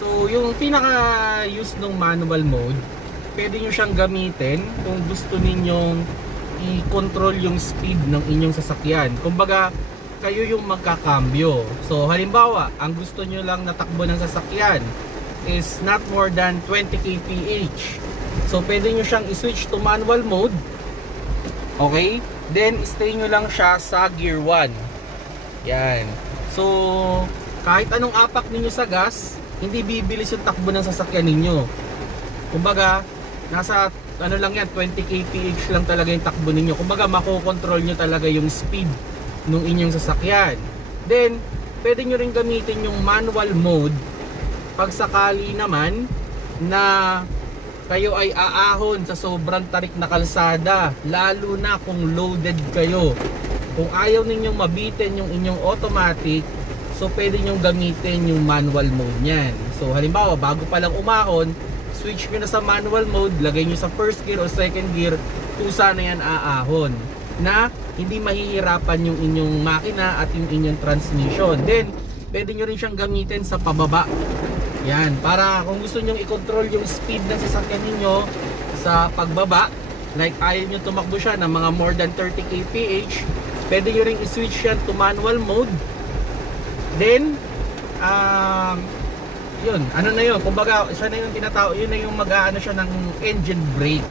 So yung pinaka-use ng manual mode, pwede nyo siyang gamitin kung gusto ninyong i-control yung speed ng inyong sasakyan. Kumbaga, kayo yung magkakambyo. So halimbawa, ang gusto nyo lang na takbo ng sasakyan is not more than 20 kph. So pwede nyo siyang i-switch to manual mode. Okay? Then stay nyo lang siya sa gear 1. Yan. So kahit anong apak ninyo sa gas, hindi bibilis yung takbo ng sasakyan ninyo. Kumbaga, nasa ano lang yan, 20 kph lang talaga yung takbo ninyo. Kumbaga, makokontrol nyo talaga yung speed ng inyong sasakyan. Then, pwede nyo rin gamitin yung manual mode pag sakali naman na kayo ay aahon sa sobrang tarik na kalsada, lalo na kung loaded kayo. Kung ayaw ninyong mabitin yung inyong automatic, so pwede nyong gamitin yung manual mode niyan. So halimbawa, bago pa lang umahon, switch nyo na sa manual mode, lagay nyo sa first gear o second gear, kusa na yan aahon, na hindi mahihirapan yung inyong makina at yung inyong transmission. Then, pwede nyo rin siyang gamitin sa pababa. Yan, para kung gusto nyo i-control yung speed ng sasakyan ninyo sa pagbaba, like ayaw nyo tumakbo siya ng mga more than 30 kph, pwede nyo rin i-switch yan to manual mode. Then, yun, ano na yun, kumbaga, siya na yung tinatawag, yun na yung mag-aano siya ng engine brake.